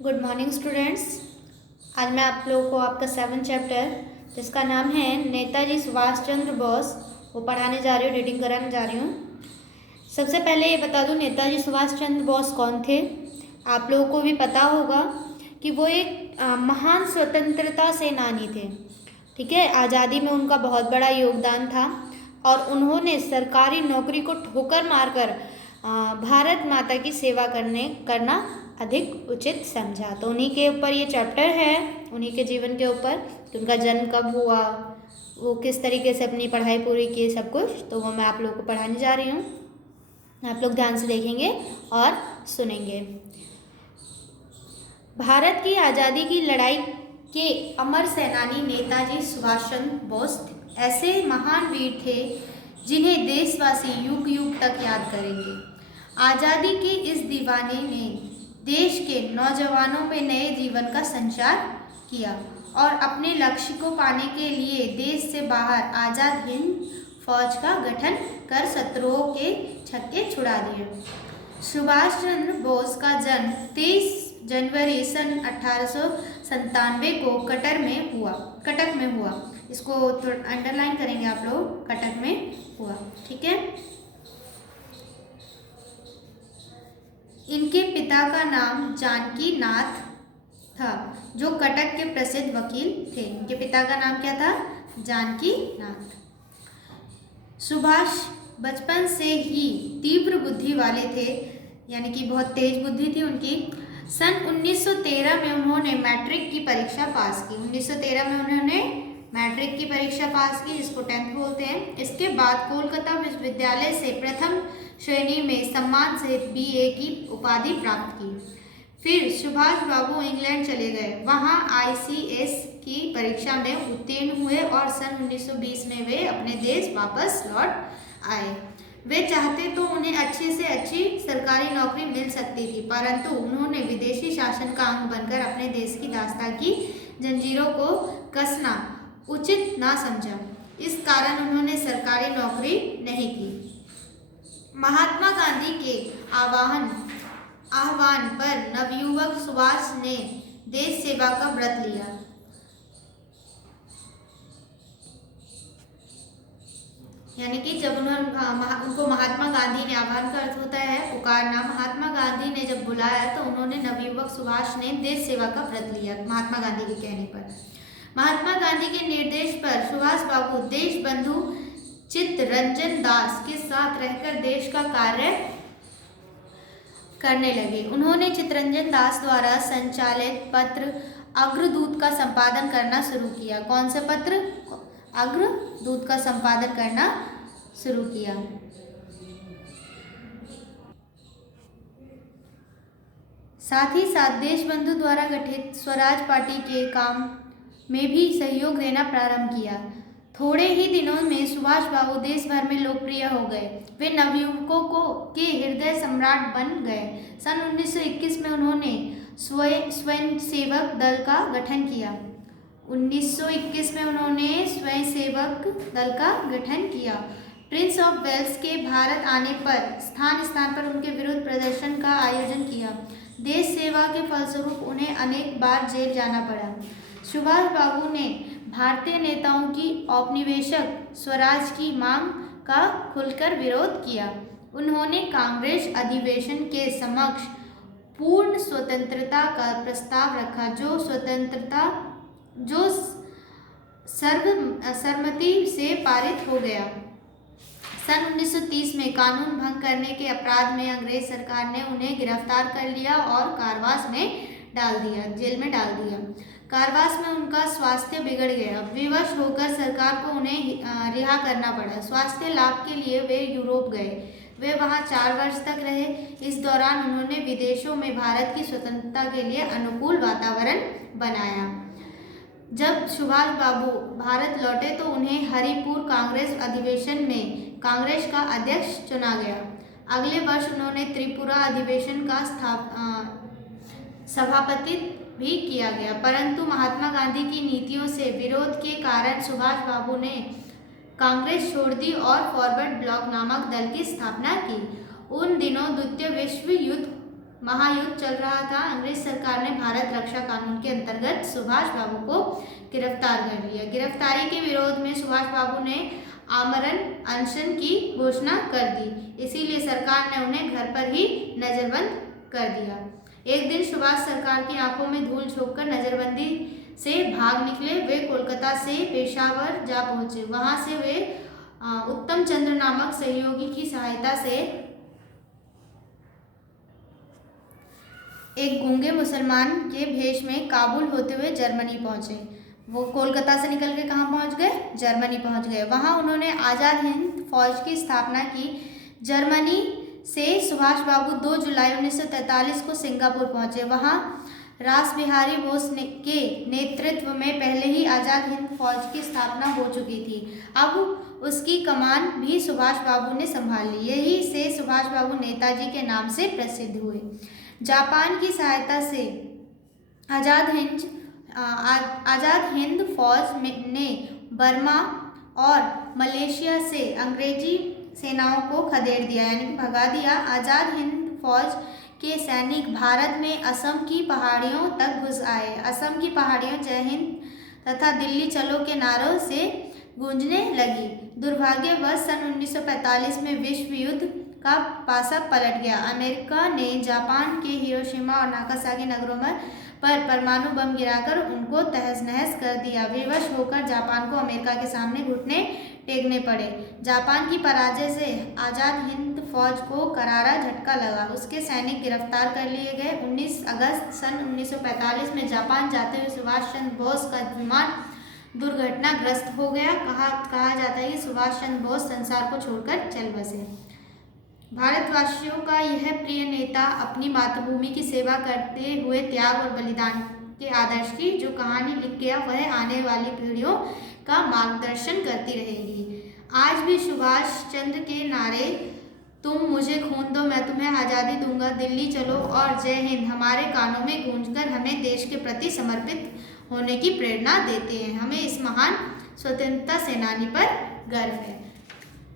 Good morning students. आज मैं आप लोगों को आपका 7th चैप्टर जिसका नाम है नेताजी सुभाष चंद्र बोस वो पढ़ाने जा रही हूँ, रीडिंग कराने जा रही हूँ। सबसे पहले ये बता दूँ नेताजी सुभाष चंद्र बोस कौन थे। आप लोगों को भी पता होगा कि वो एक महान स्वतंत्रता सेनानी थे। ठीक है, आज़ादी में उनका बहुत बड़ा योगदान था और उन्होंने सरकारी नौकरी को ठोकर मारकर भारत माता की सेवा करना अधिक उचित समझा। तो उन्हीं के ऊपर ये चैप्टर है, उन्हीं के जीवन के ऊपर कि उनका जन्म कब हुआ, वो किस तरीके से अपनी पढ़ाई पूरी की, सब कुछ तो वो मैं आप लोगों को पढ़ाने जा रही हूँ। आप लोग ध्यान से देखेंगे और सुनेंगे। भारत की आज़ादी की लड़ाई के अमर सेनानी नेताजी सुभाष चंद्र बोस थे। ऐसे महान वीर थे जिन्हें देशवासी युग युग तक याद करेंगे। आज़ादी के इस दीवाने ने देश के नौजवानों में नए जीवन का संचार किया और अपने लक्ष्य को पाने के लिए देश से बाहर आज़ाद हिंद फौज का गठन कर शत्रुओं के छक्के छुड़ा दिए। सुभाष चंद्र बोस का जन्म 23 जनवरी सन 1897 को कटक में हुआ। इसको थोड़ा अंडरलाइन करेंगे आप लोग, कटक में हुआ। ठीक है, इनके पिता का नाम जानकी नाथ था जो कटक के प्रसिद्ध वकील थे। इनके पिता का नाम क्या था? जानकी नाथ। सुभाष बचपन से ही तीव्र बुद्धि वाले थे, यानी कि बहुत तेज बुद्धि थी उनकी। सन 1913 में उन्होंने मैट्रिक की परीक्षा पास की। 1913 में उन्होंने मैट्रिक की परीक्षा पास की, जिसको 10th बोलते हैं। इसके बाद कोलकाता विश्वविद्यालय से प्रथम श्रेणी में सम्मान सहित BA की उपाधि प्राप्त की। फिर सुभाष बाबू इंग्लैंड चले गए, वहां ICS की परीक्षा में उत्तीर्ण हुए और सन 1920 में वे अपने देश वापस लौट आए। वे चाहते तो उन्हें अच्छी से अच्छी सरकारी नौकरी मिल सकती थी, परंतु उन्होंने विदेशी शासन का अंग बनकर अपने देश की दास्तां की जंजीरों को कसना उचित ना समझा। इस कारण उन्होंने सरकारी नौकरी नहीं की। महात्मा गांधी के आह्वान पर नवयुवक सुभाष ने देश सेवा का व्रत लिया। यानी कि जब उनको महात्मा गांधी ने, आह्वान का अर्थ होता है पुकारना, महात्मा गांधी ने जब बुलाया तो उन्होंने नवयुवक सुभाष ने देश सेवा का व्रत लिया महात्मा गांधी के कहने पर। महात्मा गांधी के निर्देश पर सुभाष बाबू देश बंधु चित्तरंजन दास के साथ रहकर देश का कार्य करने लगे। उन्होंने चित्तरंजन दास द्वारा संचालित पत्र अग्रदूत का संपादन करना शुरू किया। कौन सा पत्र? अग्रदूत का संपादन करना शुरू किया। साथ ही साथ देशबंधु द्वारा गठित स्वराज पार्टी के काम में भी सहयोग देना प्रारंभ किया। थोड़े ही दिनों में सुभाष बाबू देश भर में लोकप्रिय हो गए। वे नवयुवकों के हृदय सम्राट बन गए। सन 1921 में उन्होंने स्वयंसेवक दल का गठन किया। 1921 में उन्होंने स्वयंसेवक दल का गठन किया। प्रिंस ऑफ वेल्स के भारत आने पर स्थान स्थान पर उनके विरुद्ध प्रदर्शन का आयोजन किया। देश सेवा के फलस्वरूप उन्हें अनेक बार जेल जाना पड़ा। सुभाष बाबू ने भारतीय नेताओं की औपनिवेशिक स्वराज की मांग का खुलकर विरोध किया। उन्होंने कांग्रेस अधिवेशन के समक्ष पूर्ण स्वतंत्रता का प्रस्ताव रखा, जो सर्वसम्मति से पारित हो गया। सन 1930 में कानून भंग करने के अपराध में अंग्रेज सरकार ने उन्हें गिरफ्तार कर लिया और कारावास में डाल दिया, जेल में डाल दिया। कारावास में उनका स्वास्थ्य बिगड़ गया। विवश होकर सरकार को उन्हें रिहा करना पड़ा। स्वास्थ्य लाभ के लिए वे यूरोप गए। वे वहां 4 वर्ष तक रहे। इस दौरान उन्होंने विदेशों में भारत की स्वतंत्रता के लिए अनुकूल वातावरण बनाया। जब सुभाष बाबू भारत लौटे तो उन्हें हरिपुर कांग्रेस अधिवेशन में कांग्रेस का अध्यक्ष चुना गया। अगले वर्ष उन्होंने त्रिपुरा अधिवेशन का सभापति भी किया गया, परंतु महात्मा गांधी की नीतियों से विरोध के कारण सुभाष बाबू ने कांग्रेस छोड़ दी और फॉरवर्ड ब्लॉक नामक दल की स्थापना की। उन दिनों द्वितीय विश्व युद्ध महायुद्ध चल रहा था, अंग्रेज सरकार ने भारत रक्षा कानून के अंतर्गत सुभाष बाबू को गिरफ्तार कर लिया। गिरफ्तारी के विरोध में सुभाष बाबू ने आमरण अनशन की घोषणा कर दी, इसीलिए सरकार ने उन्हें घर पर ही नजरबंद कर दिया। एक दिन सुभाष सरकार की आंखों में धूल झोंककर नजरबंदी से भाग निकले। वे कोलकाता से पेशावर जा पहुंचे। वहां से वे उत्तम चंद्र नामक सहयोगी की सहायता से एक गूंगे मुसलमान के भेष में काबुल होते हुए जर्मनी पहुंचे। वो कोलकाता से निकल के कहाँ पहुंच गए? जर्मनी पहुंच गए। वहां उन्होंने आज़ाद हिंद फौज की स्थापना की। जर्मनी से सुभाष बाबू 2 जुलाई 1943 को सिंगापुर पहुंचे। वहां रास बिहारी बोस के नेतृत्व में पहले ही आज़ाद हिंद फौज की स्थापना हो चुकी थी। अब उसकी कमान भी सुभाष बाबू ने संभाल ली। यही से सुभाष बाबू नेताजी के नाम से प्रसिद्ध हुए। जापान की सहायता से आज़ाद हिंद फौज ने बर्मा और मलेशिया से अंग्रेजी सेनाओं को खदेड़ दिया, यानी कि भगा दिया। आज़ाद हिंद फौज के सैनिक भारत में असम की पहाड़ियों तक घुस आए। असम की पहाड़ियाँ जय हिंद तथा दिल्ली चलो के नारों से गूंजने लगी। दुर्भाग्यवश सन 1945 में विश्व युद्ध का पासा पलट गया। अमेरिका ने जापान के हिरोशिमा और नागासाकी नगरों पर परमाणु बम गिराकर उनको तहस नहस कर दिया। विवश होकर जापान को अमेरिका के सामने घुटने टेकने पड़े। जापान की पराजय से आज़ाद हिंद फौज को करारा झटका लगा। उसके सैनिक गिरफ्तार कर लिए गए। 19 अगस्त सन 1945 में जापान जाते हुए सुभाष चंद्र बोस का विमान दुर्घटनाग्रस्त हो गया। कहा जाता है कि सुभाष चंद्र बोस संसार को छोड़कर चल बसे। भारतवासियों का यह प्रिय नेता अपनी मातृभूमि की सेवा करते हुए त्याग और बलिदान के आदर्श की जो कहानी लिख गया, वह आने वाली पीढ़ियों का मार्गदर्शन करती रहेगी। आज भी सुभाष चंद्र के नारे तुम मुझे खून दो मैं तुम्हें आज़ादी दूंगा, दिल्ली चलो और जय हिंद हमारे कानों में गूंजकर हमें देश के प्रति समर्पित होने की प्रेरणा देते हैं। हमें इस महान स्वतंत्रता सेनानी पर गर्व है।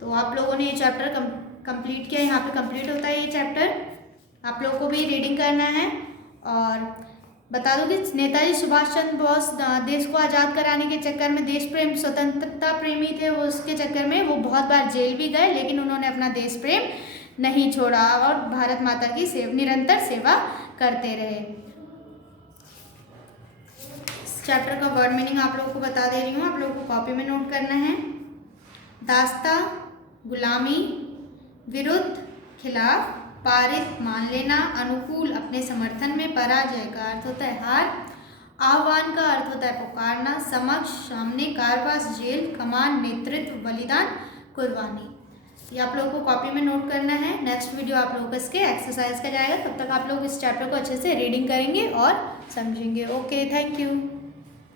तो आप लोगों ने ये चैप्टर कंप्लीट किया। यहाँ पे कंप्लीट होता है ये चैप्टर। आप लोगों को भी रीडिंग करना है। और बता दूं कि नेताजी सुभाष चंद्र बोस देश को आज़ाद कराने के चक्कर में देश प्रेम स्वतंत्रता प्रेमी थे। वो उसके चक्कर में वो बहुत बार जेल भी गए, लेकिन उन्होंने अपना देश प्रेम नहीं छोड़ा और भारत माता की निरंतर सेवा करते रहे। इस चैप्टर का वर्ड मीनिंग आप लोगों को बता दे रही हूँ, आप लोगों को कॉपी में नोट करना है। दास्ता गुलामी, विरुद्ध खिलाफ, पारित मान लेना, अनुकूल अपने समर्थन में, पराजय का अर्थ होता है हार, आह्वान का अर्थ होता है पुकारना, समक्ष सामने, कारवास जेल, कमान नेतृत्व, बलिदान कुर्बानी। ये आप लोगों को कॉपी में नोट करना है। नेक्स्ट वीडियो आप लोगों को इसके एक्सरसाइज का जाएगा। तब तक आप लोग इस चैप्टर को अच्छे से रीडिंग करेंगे और समझेंगे। Okay, thank you.